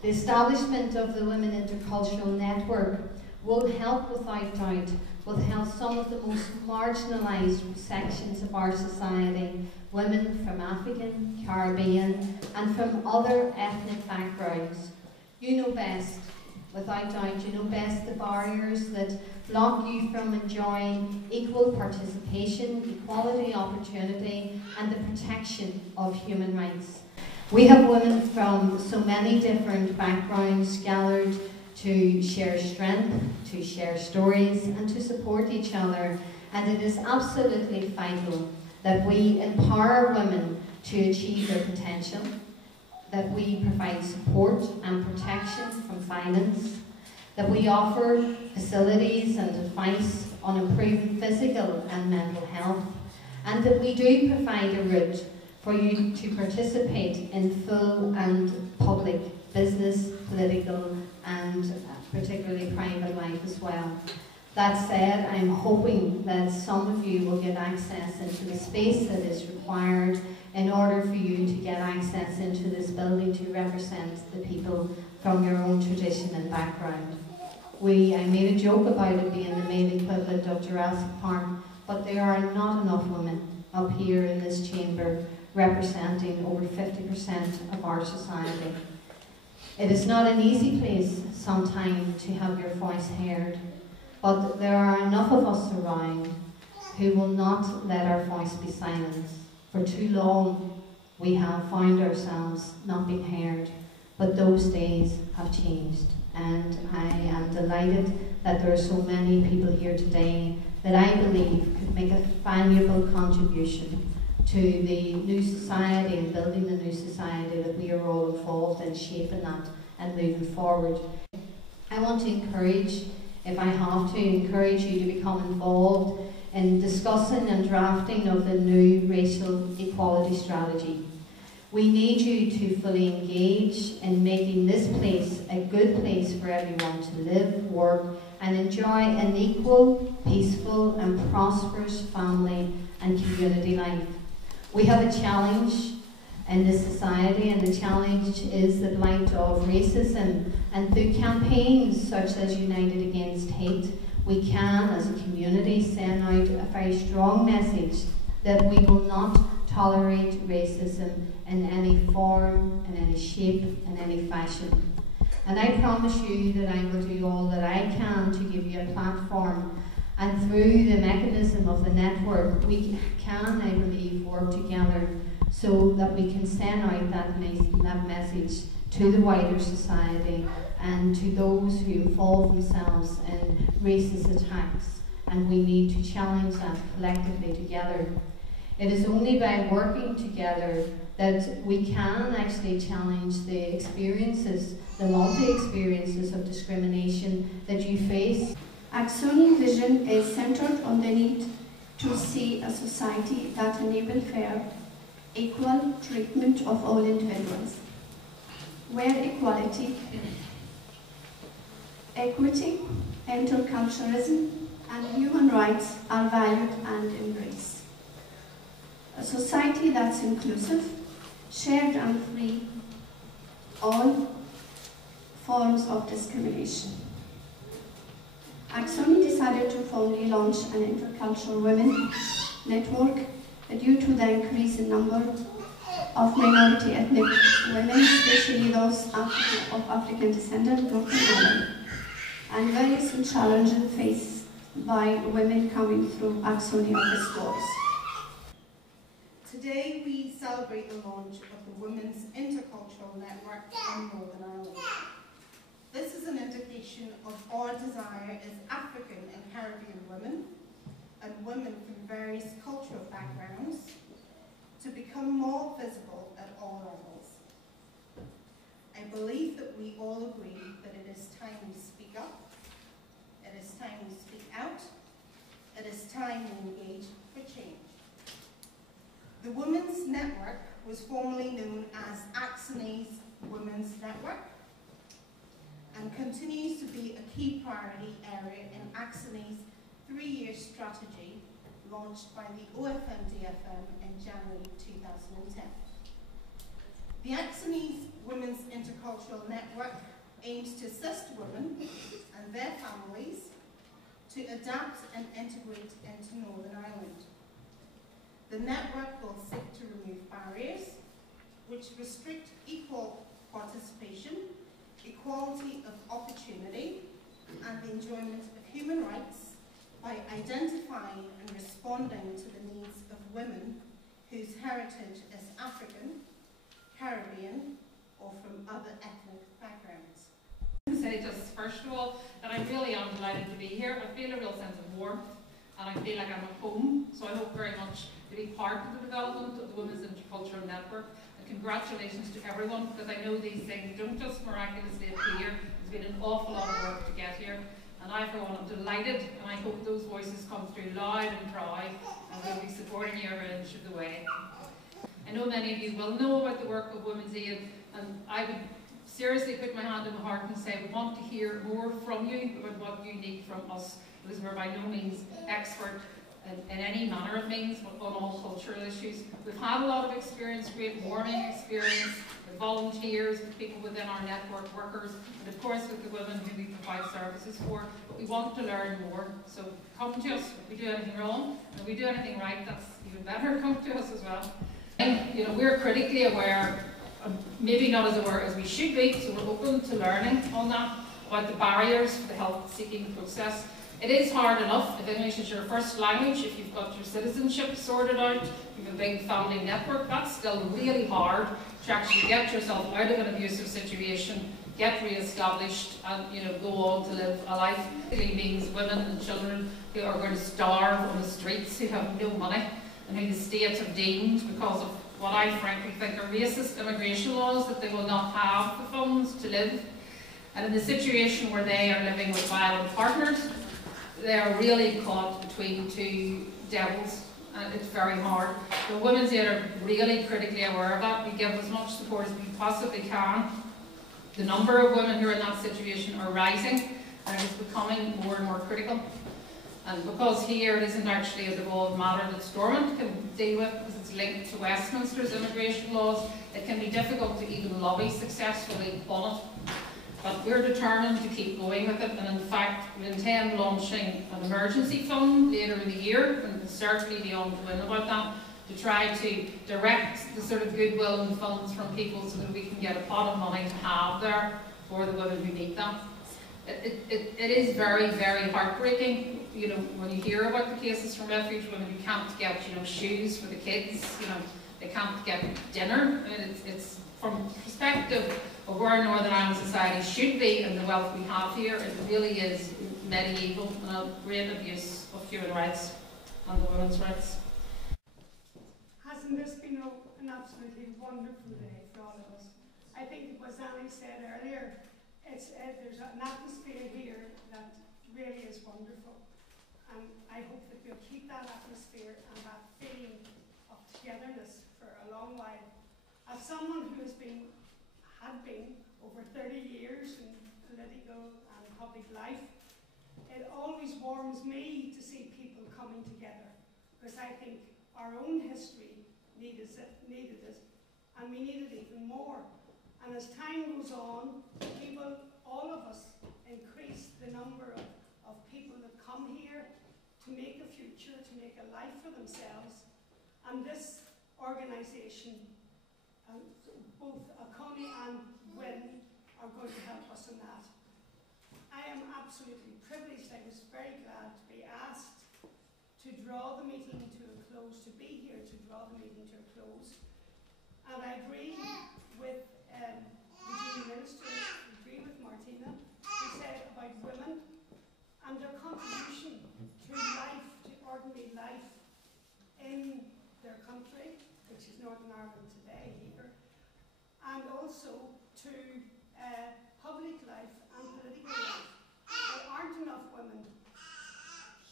The establishment of the Women Intercultural Network will help without doubt, will help some of the most marginalised sections of our society, women from African, Caribbean and from other ethnic backgrounds. You know best, without doubt, you know best the barriers that block you from enjoying equal participation, equality opportunity and the protection of human rights. We have women from so many different backgrounds gathered to share strength, to share stories and to support each other, and it is absolutely vital that we empower women to achieve their potential, that we provide support and protection from violence, that we offer facilities and advice on improving physical and mental health, and that we do provide a route for you to participate in full and public business, political and particularly private life as well. That said, I'm hoping that some of you will get access into the space that is required in order for you to get access into this building to represent the people from your own tradition and background. I made a joke about it being the male equivalent of Jurassic Park, but there are not enough women up here in this chamber representing over 50% of our society. It is not an easy place sometimes to have your voice heard, but there are enough of us around who will not let our voice be silenced. For too long we have found ourselves not being heard, but those days have changed, and I am delighted that there are so many people here today that I believe could make a valuable contribution to the new society and building the new society that we are all involved in shaping that and moving forward. I want to encourage, if I have to, encourage you to become involved in discussing and drafting of the new racial equality strategy. We need you to fully engage in making this place a good place for everyone to live, work and enjoy an equal, peaceful and prosperous family and community life. We have a challenge in this society, and the challenge is the blight of racism, and through campaigns such as United Against Hate, we can as a community send out a very strong message that we will not tolerate racism in any form, in any shape, in any fashion. And I promise you that I will do all that I can to give you a platform, and through the mechanism of the network we can, I believe, work together so that we can send out that message to the wider society and to those who involve themselves in racist attacks, and we need to challenge that collectively together. It is only by working together that we can actually challenge the experiences, the multi-experiences of discrimination that you face. ACSONI vision is centered on the need to see a society that enables fair, equal treatment of all individuals, where equality, equity, interculturalism, and human rights are valued and embraced. A society that's inclusive, shared and free all forms of discrimination. ACSONI decided to formally launch an intercultural women network due to the increase in number of minority ethnic women, especially those of African descent, working in Ireland. and various challenges faced by women coming through ACSONI office doors. Today we celebrate the launch of the Women's Intercultural Network in Northern Ireland. This is an indication of our desire as African and Caribbean women, and women from various cultural backgrounds, to become more visible at all levels. I believe that we all agree that it is time we speak up, it is time we speak out, it is time we engage for change. The Women's Network was formerly known as ACSONI's Women's Network and continues to be a key priority area in ACSONI's 3-year strategy launched by the OFM-DFM in January 2010. The ACSONI's Women's Intercultural Network aims to assist women and their families to adapt and integrate into Northern Ireland. The network will seek to remove barriers which restrict equal participation, equality of opportunity, and the enjoyment of human rights by identifying and responding to the needs of women whose heritage is African, Caribbean, or from other ethnic backgrounds. Say just first of all that I really am delighted to be here. I feel a real sense of warmth and I feel like I'm at home, so I hope very much to be part of the development of the Women's Intercultural Network. And congratulations to everyone, because I know these things don't just miraculously appear. There's been an awful lot of work to get here, and I for one am delighted, and I hope those voices come through loud and proud, and we'll be supporting you every inch of the way. I know many of you will know about the work of Women's Aid, and I would seriously put my hand in my heart and say we want to hear more from you about what you need from us, because we're by no means expert in any manner of means on all cultural issues. We've had a lot of experience, great warming experience with volunteers, with people within our network, workers, and of course with the women who we provide services for, but we want to learn more. So come to us if we do anything wrong, and if we do anything right, that's even better. Come to us as well. And, you know, we're critically aware, maybe not as aware as we should be, so we're open to learning on that, about the barriers for the health-seeking process. It is hard enough if English is your first language, if you've got your citizenship sorted out, if you have a big family network. That's still really hard to actually get yourself out of an abusive situation, get re-established, and go on to live a life. It really means women and children who are going to starve on the streets, who have no money, and who the states have deemed, because of what I frankly think are racist immigration laws, that they will not have the funds to live. And in the situation where they are living with violent partners, they are really caught between two devils, and it's very hard. The Women's Aid are really critically aware of that. We give as much support as we possibly can. The number of women who are in that situation are rising, and it is becoming more and more critical. And because here it isn't actually a devolved matter that Stormont can deal with, because it's linked to Westminster's immigration laws, it can be difficult to even lobby successfully on it. But we're determined to keep going with it, and in fact we intend launching an emergency fund later in the year, and we'll certainly be on to win about that, to try to direct the sort of goodwill and funds from people so that we can get a pot of money to have there for the women who need that. It is very, very heartbreaking, when you hear about the cases from refuge women who can't get, shoes for the kids, they can't get dinner. I mean, it's from the perspective of where Northern Ireland society should be and the wealth we have here, it really is medieval and a great abuse of human rights and the women's rights. Hasn't this been an absolutely wonderful day for all of us? I think what Zanny said earlier, there's an atmosphere here that really is wonderful, and I hope that we'll keep that atmosphere and that feeling of togetherness for a long while. As someone who had been over 30 years in political and public life, it always warms me to see people coming together, because I think our own history needed it, and we need it even more. And as time goes on, we will, all of us, increase the number of people that come here to make a future, to make a life for themselves. And this organisation, both ACSONI and WIN, are going to help us in that. I am absolutely privileged. I was very glad to be asked to draw the meeting to a close, to be here to draw the meeting to a close. And I agree with the Junior Minister, I agree with Martina, who said about women and their contribution to life, to ordinary life in their country, which is Northern Ireland today here, and also to public life and political life. There aren't enough women.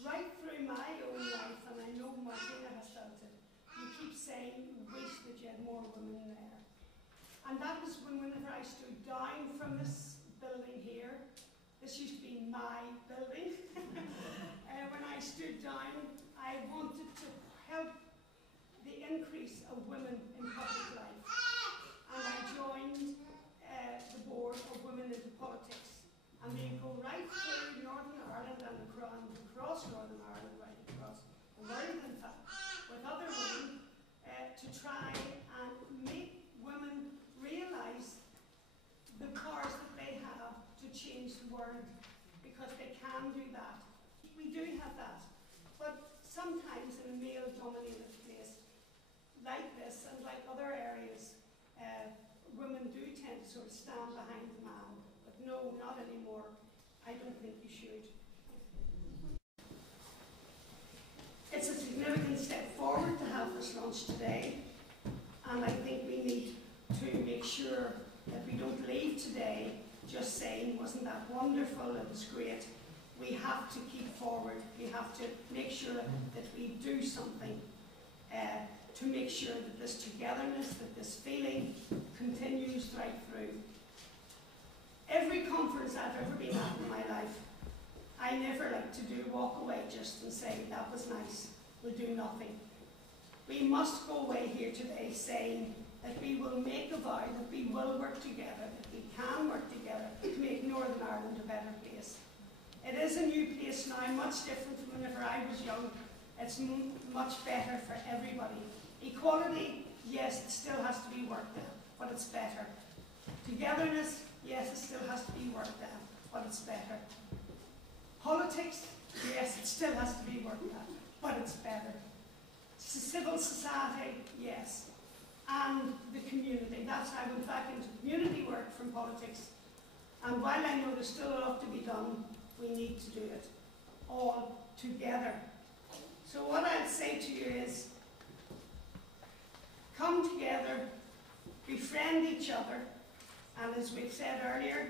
Right through my own life, and I know Martina has felt it, you keep saying you wish that you had more women there. And that was whenever I stood down from this building here. This used to be my building. When I stood down, I wanted to help the increase of women in public life. And I joined the board of Women into Politics. And they go right through Northern Ireland and across Northern Ireland, right across the world, in fact, with other women, to try and make women realise the powers that they have to change the world, because they can do that. We do have that. But sometimes in a male-dominated place like this and like other areas, women do tend to sort of stand behind the man. But no, not anymore. I don't think you should. It's a significant step forward to have this lunch today, and I think we need to make sure that we don't leave today just saying, wasn't that wonderful, it was great. We have to keep forward. We have to make sure that we do something to make sure that this togetherness, that this feeling continues right through. Every conference I've ever been at in my life, I never like to walk away just and say, that was nice, we'll do nothing. We must go away here today saying that we will make a vow that we will work together, that we can work together to make Northern Ireland a better place. It is a new place now, much different from whenever I was young. It's much better for everybody. Equality, yes, it still has to be worked at, but it's better. Togetherness, yes, it still has to be worked at, but it's better. Politics, yes, it still has to be worked at, but it's better. Civil society, yes. And the community. That's how I went back into community work from politics. And while I know there's still a lot to be done, we need to do it all together. So what I'd say to you is, come together, befriend each other, and as we've said earlier,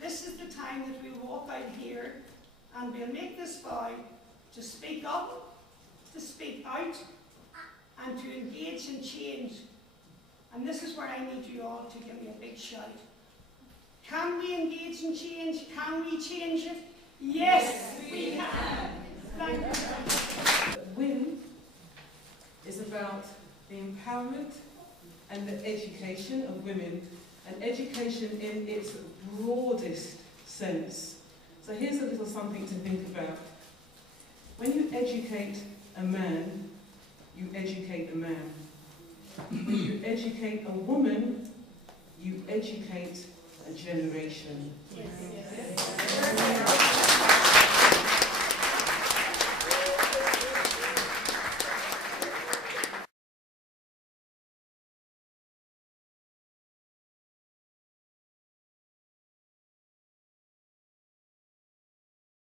this is the time that we walk out here and we'll make this vow to speak up, to speak out, and to engage in change. And this is where I need you all to give me a big shout. Can we engage in change? Can we change it? Yes, we can. Thank you. WIN is about the empowerment and the education of women, and education in its broadest sense. So here's a little something to think about. When you educate a man, you educate a man. When you educate a woman, you educate a generation. Yes.